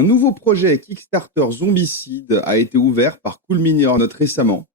Un nouveau projet Kickstarter Zombicide a été ouvert par Cool Mini or Not récemment.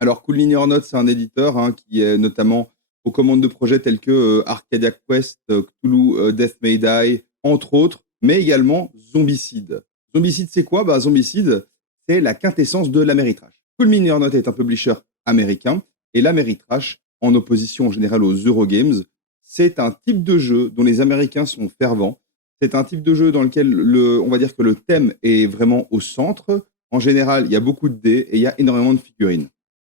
Alors, Cool Mini or Not, c'est un éditeur qui est notamment aux commandes de projets tels que Arcadia Quest, Cthulhu, Death May Die, entre autres, mais également Zombicide. Zombicide, c'est quoi? Zombicide, c'est la quintessence de l'Ameritrash. Cool Mini or Not est un publisher américain, et l'Ameritrash, en opposition en général aux Eurogames, c'est un type de jeu dont les Américains sont fervents. C'est un type de jeu dans lequel on va dire que le thème est vraiment au centre. En général, il y a beaucoup de dés et il y a énormément de figurines.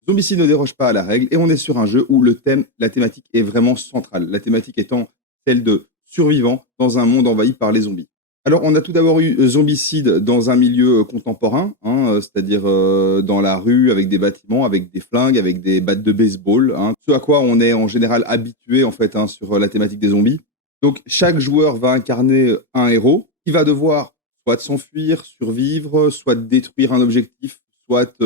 Zombicide ne déroge pas à la règle et on est sur un jeu où la thématique est vraiment centrale. La thématique étant celle de survivants dans un monde envahi par les zombies. Alors, on a tout d'abord eu Zombicide dans un milieu contemporain, c'est-à-dire dans la rue, avec des bâtiments, avec des flingues, avec des battes de baseball, ce à quoi on est en général habitué en fait sur la thématique des zombies. Donc, chaque joueur va incarner un héros qui va devoir soit s'enfuir, survivre, soit détruire un objectif, soit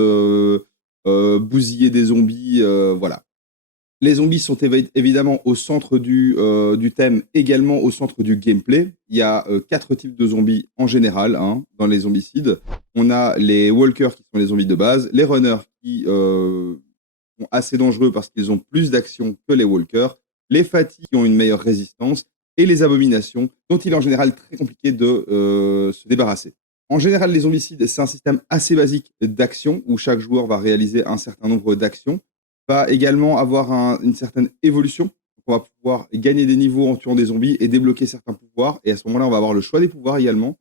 bousiller des zombies, voilà. Les zombies sont évidemment au centre du thème, également au centre du gameplay. Il y a 4 types de zombies en général dans les zombicides. On a les walkers qui sont les zombies de base, les runners qui sont assez dangereux parce qu'ils ont plus d'action que les walkers, les fatigues qui ont une meilleure résistance et les abominations dont il est en général très compliqué de se débarrasser. En général, les zombicides, c'est un système assez basique d'action où chaque joueur va réaliser un certain nombre d'actions, va également avoir une certaine évolution. Donc, on va pouvoir gagner des niveaux en tuant des zombies et débloquer certains pouvoirs. Et à ce moment-là, on va avoir le choix des pouvoirs également.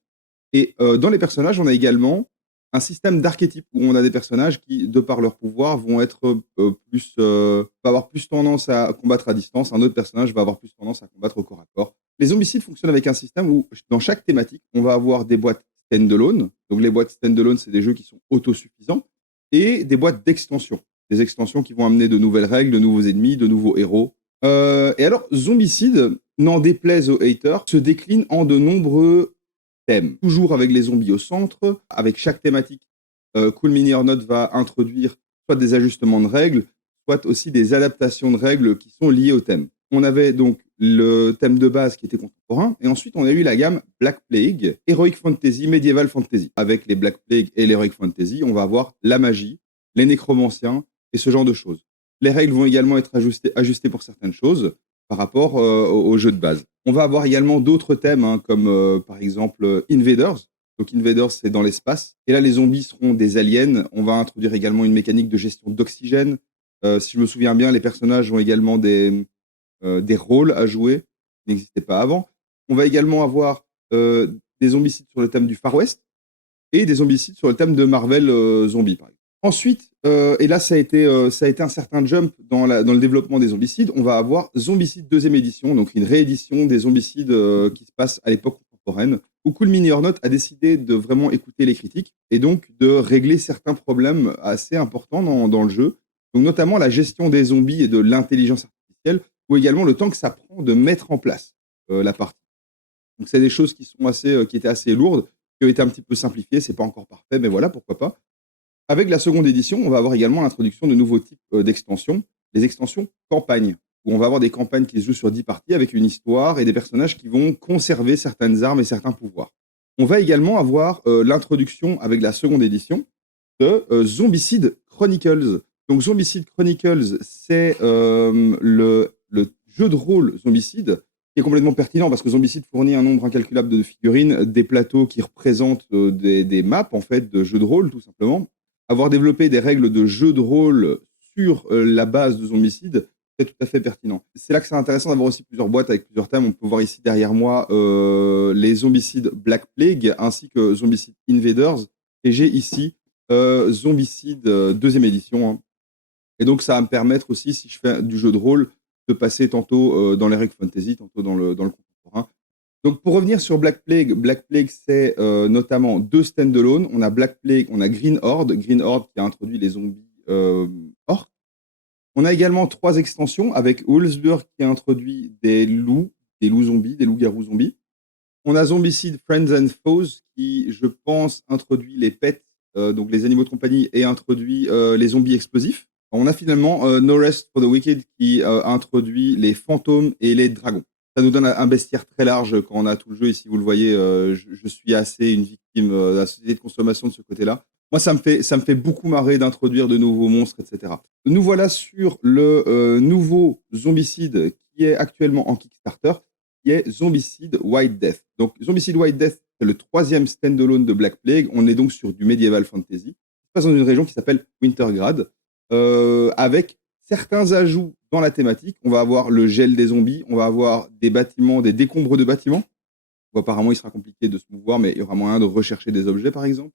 Et dans les personnages, on a également un système d'archétypes où on a des personnages qui, de par leur pouvoir, vont être va avoir plus tendance à combattre à distance. Un autre personnage va avoir plus tendance à combattre au corps à corps. Les zombicides fonctionnent avec un système où, dans chaque thématique, on va avoir des boîtes standalone. Donc, les boîtes standalone, c'est des jeux qui sont autosuffisants. Et des boîtes d'extension. Des extensions qui vont amener de nouvelles règles, de nouveaux ennemis, de nouveaux héros. Et alors, Zombicide, n'en déplaise aux haters, se décline en de nombreux thèmes. Toujours avec les zombies au centre. Avec chaque thématique, Cool Mini or Not va introduire soit des ajustements de règles, soit aussi des adaptations de règles qui sont liées au thème. On avait donc le thème de base qui était contemporain, et ensuite on a eu la gamme Black Plague, Heroic Fantasy, Medieval Fantasy. Avec les Black Plague et l'Heroic Fantasy, on va avoir la magie, les nécromanciens et ce genre de choses. Les règles vont également être ajustées pour certaines choses par rapport au jeu de base. On va avoir également d'autres thèmes, comme par exemple Invaders. Donc Invaders, c'est dans l'espace. Et là, les zombies seront des aliens. On va introduire également une mécanique de gestion d'oxygène. Si je me souviens bien, les personnages ont également des rôles à jouer qui n'existaient pas avant. On va également avoir des zombicides sur le thème du Far West et des zombicides sur le thème de Marvel Zombies, par exemple. Ensuite, et là, ça a été un certain jump dans le développement des zombicides, on va avoir Zombicide 2e édition, donc une réédition des zombicides qui se passe à l'époque contemporaine, où Cool Mini or Not a décidé de vraiment écouter les critiques et donc de régler certains problèmes assez importants dans le jeu, donc notamment la gestion des zombies et de l'intelligence artificielle, ou également le temps que ça prend de mettre en place la partie. Donc, c'est des choses qui étaient assez lourdes, qui ont été un petit peu simplifiées. C'est pas encore parfait, mais voilà, pourquoi pas. Avec la seconde édition, on va avoir également l'introduction de nouveaux types d'extensions, les extensions campagne, où on va avoir des campagnes qui se jouent sur 10 parties avec une histoire et des personnages qui vont conserver certaines armes et certains pouvoirs. On va également avoir l'introduction, avec la seconde édition, de Zombicide Chronicles. Donc, Zombicide Chronicles, c'est le jeu de rôle Zombicide, qui est complètement pertinent parce que Zombicide fournit un nombre incalculable de figurines, des plateaux qui représentent des maps, en fait, de jeux de rôle, tout simplement. Avoir développé des règles de jeu de rôle sur la base de Zombicide, c'est tout à fait pertinent. C'est là que c'est intéressant d'avoir aussi plusieurs boîtes avec plusieurs thèmes. On peut voir ici derrière moi les Zombicides Black Plague ainsi que Zombicide Invaders. Et j'ai ici Zombicide 2e édition. Et donc, ça va me permettre aussi, si je fais du jeu de rôle, de passer tantôt dans l'Heroic Fantasy, tantôt dans le contemporain. Donc, pour revenir sur Black Plague, c'est notamment 2 stand-alone. On a Black Plague, on a Green Horde qui a introduit les zombies orques. On a également 3 extensions avec Woolsburg qui a introduit des loups zombies, des loups-garous zombies. On a Zombicide Friends and Foes qui, je pense, introduit les pets, donc les animaux de compagnie, et introduit les zombies explosifs. On a finalement No Rest for the Wicked qui a introduit les fantômes et les dragons. Ça nous donne un bestiaire très large quand on a tout le jeu. Ici, vous le voyez, je suis assez une victime de la société de consommation de ce côté-là. Moi, ça me fait beaucoup marrer d'introduire de nouveaux monstres, etc. Nous voilà sur le nouveau Zombicide qui est actuellement en Kickstarter, qui est Zombicide White Death. Donc, Zombicide White Death, c'est le troisième standalone de Black Plague. On est donc sur du medieval fantasy. Ça se passe dans une région qui s'appelle Wintergrad, avec certains ajouts dans la thématique. On va avoir le gel des zombies, on va avoir des bâtiments, des décombres de bâtiments. Où apparemment, il sera compliqué de se mouvoir, mais il y aura moyen de rechercher des objets, par exemple.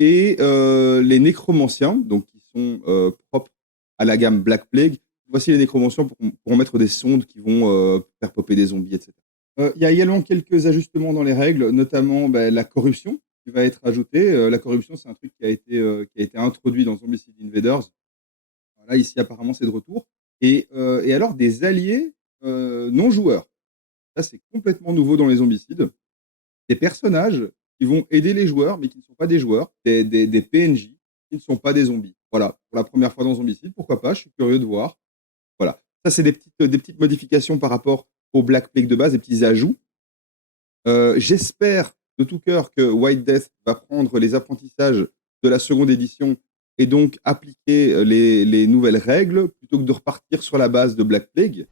Et les nécromanciens, donc qui sont propres à la gamme Black Plague. Voici les nécromanciens pour mettre des sondes qui vont faire popper des zombies, etc. Il y a également quelques ajustements dans les règles, notamment la corruption qui va être ajoutée. La corruption, c'est un truc qui a été introduit dans Zombicide Invaders. Là, ici, apparemment, c'est de retour. Et alors, des alliés non joueurs. Ça, c'est complètement nouveau dans les zombicides. Des personnages qui vont aider les joueurs, mais qui ne sont pas des joueurs. Des PNJ qui ne sont pas des zombies. Voilà, pour la première fois dans Zombicide, pourquoi pas, je suis curieux de voir. Voilà. Ça, c'est des petites modifications par rapport au Black Plague de base, des petits ajouts. J'espère de tout cœur que White Death va prendre les apprentissages de la seconde édition et donc appliquer les nouvelles règles plutôt que de repartir sur la base de Black Plague.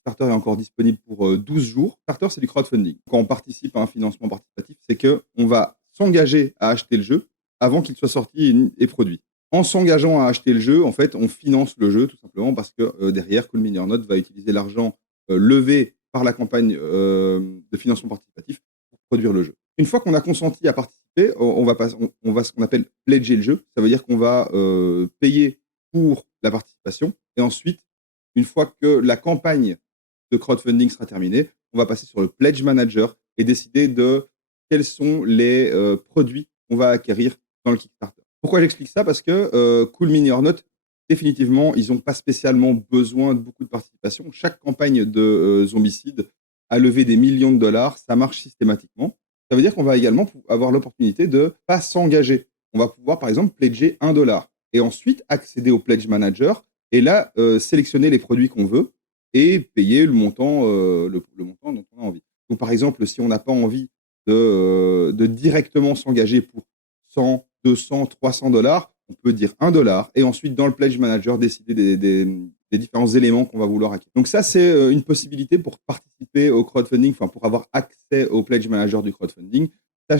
Starter est encore disponible pour 12 jours. Starter, c'est du crowdfunding. Quand on participe à un financement participatif, c'est qu'on va s'engager à acheter le jeu avant qu'il soit sorti et produit. En s'engageant à acheter le jeu, en fait, on finance le jeu tout simplement parce que derrière, Cool Mini or Not va utiliser l'argent levé par la campagne de financement participatif pour produire le jeu. Une fois qu'on a consenti à participer, on va ce qu'on appelle pledger le jeu. Ça veut dire qu'on va payer pour la participation et ensuite, une fois que la campagne de crowdfunding sera terminée, on va passer sur le Pledge Manager et décider de quels sont les produits qu'on va acquérir dans le Kickstarter. Pourquoi j'explique ça? Parce que Cool Mini or Not, définitivement, ils n'ont pas spécialement besoin de beaucoup de participation. Chaque campagne de Zombicide a levé des millions de dollars, ça marche systématiquement. Ça veut dire qu'on va également avoir l'opportunité de ne pas s'engager. On va pouvoir, par exemple, pledger $1 et ensuite accéder au Pledge Manager et là, sélectionner les produits qu'on veut et payer le montant, le montant dont on a envie. Donc, par exemple, si on n'a pas envie de directement s'engager pour 100, 200, $300, on peut dire $1 et ensuite, dans le Pledge Manager, décider des différents éléments qu'on va vouloir acquérir. Donc ça, c'est une possibilité pour participer au crowdfunding, enfin pour avoir accès au Pledge Manager du crowdfunding.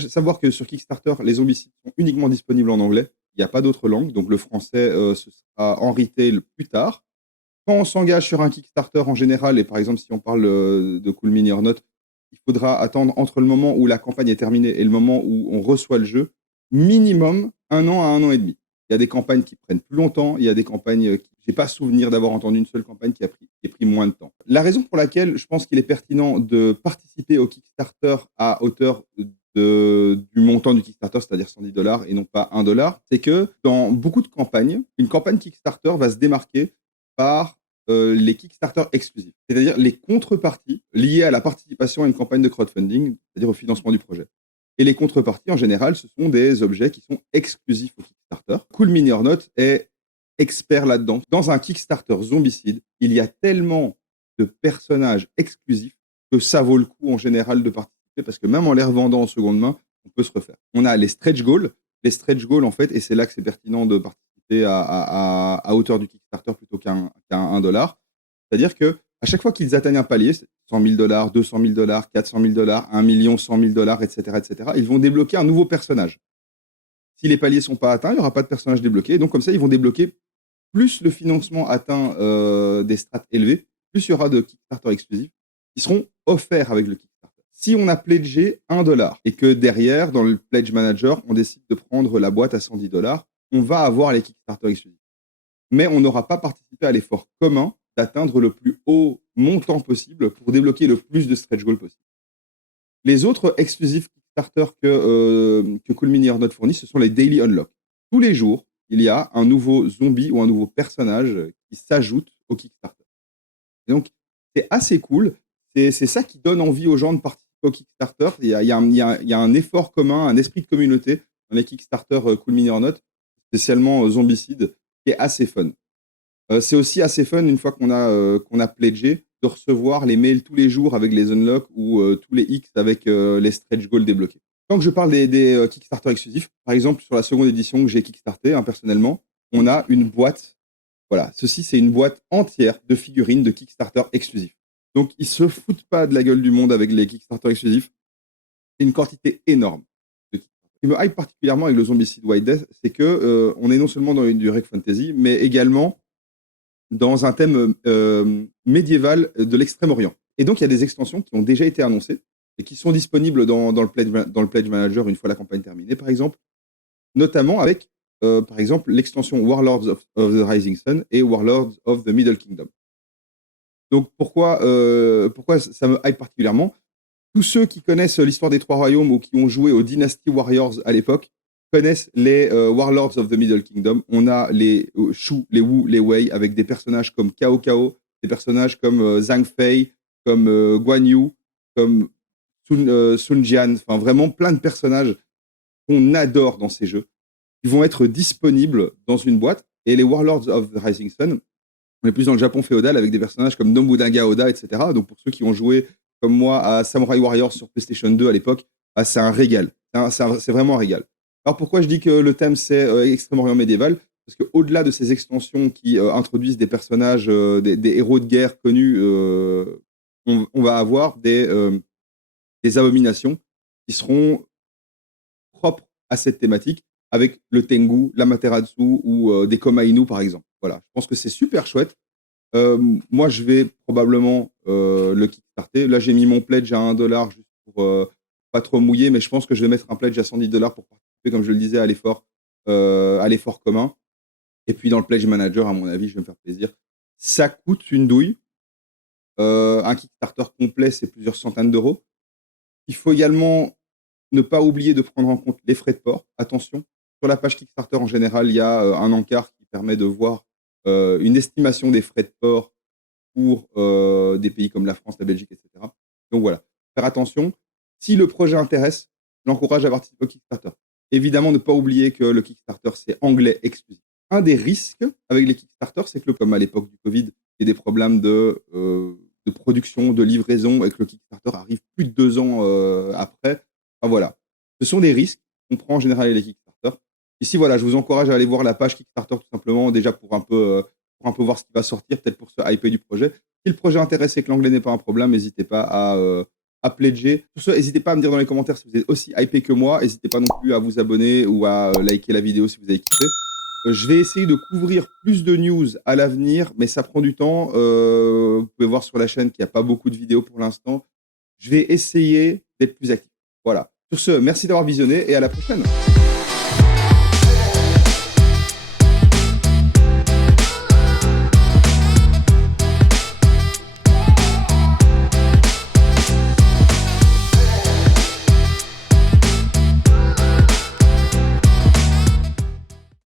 Savoir que sur Kickstarter, les zombicides sont uniquement disponibles en anglais. Il n'y a pas d'autre langue, donc le français, ce sera en retail plus tard. Quand on s'engage sur un Kickstarter en général, et par exemple, si on parle de Cool Mini or Not, il faudra attendre entre le moment où la campagne est terminée et le moment où on reçoit le jeu, minimum 1 an à 1 an et demi. Il y a des campagnes qui prennent plus longtemps, il y a des campagnes qui, je n'ai pas souvenir d'avoir entendu une seule campagne qui a pris moins de temps. La raison pour laquelle je pense qu'il est pertinent de participer au Kickstarter à hauteur du montant du Kickstarter, c'est-à-dire $110 et non pas $1, c'est que dans beaucoup de campagnes, une campagne Kickstarter va se démarquer par les Kickstarter exclusifs, c'est-à-dire les contreparties liées à la participation à une campagne de crowdfunding, c'est-à-dire au financement du projet. Et les contreparties, en général, ce sont des objets qui sont exclusifs au Kickstarter. Cool Mini or Not est expert là-dedans. Dans un Kickstarter zombicide, il y a tellement de personnages exclusifs que ça vaut le coup en général de participer parce que même en les revendant en seconde main, on peut se refaire. On a les stretch goals. Les stretch goals, en fait, et c'est là que c'est pertinent de participer à hauteur du Kickstarter plutôt qu'un $1. C'est-à-dire que à chaque fois qu'ils atteignent un palier, $100 000, $200 000, $400 000, 1 million, $100 000, etc., ils vont débloquer un nouveau personnage. Si les paliers ne sont pas atteints, il n'y aura pas de personnage débloqué. Donc, comme ça, ils vont débloquer plus le financement atteint des strates élevées, plus il y aura de Kickstarter exclusifs qui seront offerts avec le Kickstarter. Si on a pledgé $1 et que derrière, dans le Pledge Manager, on décide de prendre la boîte à $110, on va avoir les Kickstarter exclusifs. Mais on n'aura pas participé à l'effort commun d'atteindre le plus haut montant possible pour débloquer le plus de stretch goals possible. Les autres exclusifs Kickstarter que Cool Mini or Not fournit, ce sont les Daily Unlock. Tous les jours, il y a un nouveau zombie ou un nouveau personnage qui s'ajoute au Kickstarter. Et donc, c'est assez cool. C'est ça qui donne envie aux gens de participer au Kickstarter. Il y a un effort commun, un esprit de communauté dans les Kickstarter Cool Mini or Not, spécialement Zombicide, qui est assez fun. C'est aussi assez fun une fois qu'on a pledgé, de recevoir les mails tous les jours avec les unlocks ou tous les X avec les stretch goals débloqués. Tant que je parle des Kickstarter exclusifs, par exemple, sur la seconde édition que j'ai kickstarté, hein, personnellement, on a une boîte. Voilà, ceci, c'est une boîte entière de figurines de Kickstarter exclusifs. Donc, ils se foutent pas de la gueule du monde avec les Kickstarter exclusifs. C'est une quantité énorme de Kickstarter. Ce qui me hype particulièrement avec le Zombicide White Death, c'est que on est non seulement dans du Rec Fantasy, mais également dans un thème médiéval de l'Extrême-Orient. Et donc, il y a des extensions qui ont déjà été annoncées et qui sont disponibles dans le Pledge Manager une fois la campagne terminée, par exemple, notamment avec, par exemple, l'extension Warlords of the Rising Sun et Warlords of the Middle Kingdom. Donc, pourquoi ça me hype particulièrement? Tous ceux qui connaissent l'histoire des Trois Royaumes ou qui ont joué aux Dynasty Warriors à l'époque connaissent les Warlords of the Middle Kingdom. On a les Shu, les Wu, les Wei, avec des personnages comme Cao Cao, des personnages comme Zhang Fei, comme Guan Yu, comme Sun Jian, enfin vraiment plein de personnages qu'on adore dans ces jeux. Ils vont être disponibles dans une boîte. Et les Warlords of the Rising Sun, on est plus dans le Japon féodal avec des personnages comme Nobunaga Oda, etc. Donc pour ceux qui ont joué comme moi à Samurai Warriors sur PlayStation 2 à l'époque, ah, c'est un régal. C'est vraiment un régal. Alors pourquoi je dis que le thème c'est Extrême-Orient médiéval? Parce qu'au-delà de ces extensions qui introduisent des personnages, des héros de guerre connus, on va avoir des abominations qui seront propres à cette thématique, avec le Tengu, l'Amaterasu ou des Komainu par exemple. Voilà, je pense que c'est super chouette. Moi, je vais probablement le kickstarter. Là, j'ai mis mon pledge à 1 $ juste pour pas trop mouiller, mais je pense que je vais mettre un pledge à 110 $ pour participer, comme je le disais, à l'effort commun. Et puis dans le pledge manager, à mon avis, je vais me faire plaisir. Ça coûte une douille. Un Kickstarter complet, c'est plusieurs centaines d'euros. Il faut également ne pas oublier de prendre en compte les frais de port. Attention, sur la page Kickstarter en général, il y a un encart qui permet de voir une estimation des frais de port pour des pays comme la France, la Belgique, etc. Donc voilà, faire attention. Si le projet intéresse, j'encourage à participer au Kickstarter. Évidemment, ne pas oublier que le Kickstarter, c'est anglais exclusif. Un des risques avec les Kickstarter, c'est que, comme à l'époque du Covid, il y a des problèmes de production, de livraison, et que le Kickstarter arrive plus de 2 ans après. Enfin, voilà. Ce sont des risques qu'on prend en général avec les Kickstarter. Ici, voilà, je vous encourage à aller voir la page Kickstarter tout simplement, déjà pour un peu voir ce qui va sortir, peut-être pour se hyper du projet. Si le projet intéresse et que l'anglais n'est pas un problème, n'hésitez pas à pledger. Sur ce, n'hésitez pas à me dire dans les commentaires si vous êtes aussi hypé que moi. N'hésitez pas non plus à vous abonner ou à liker la vidéo si vous avez kiffé. Je vais essayer de couvrir plus de news à l'avenir, mais ça prend du temps. Vous pouvez voir sur la chaîne qu'il n'y a pas beaucoup de vidéos pour l'instant. Je vais essayer d'être plus actif. Voilà. Sur ce, merci d'avoir visionné et à la prochaine.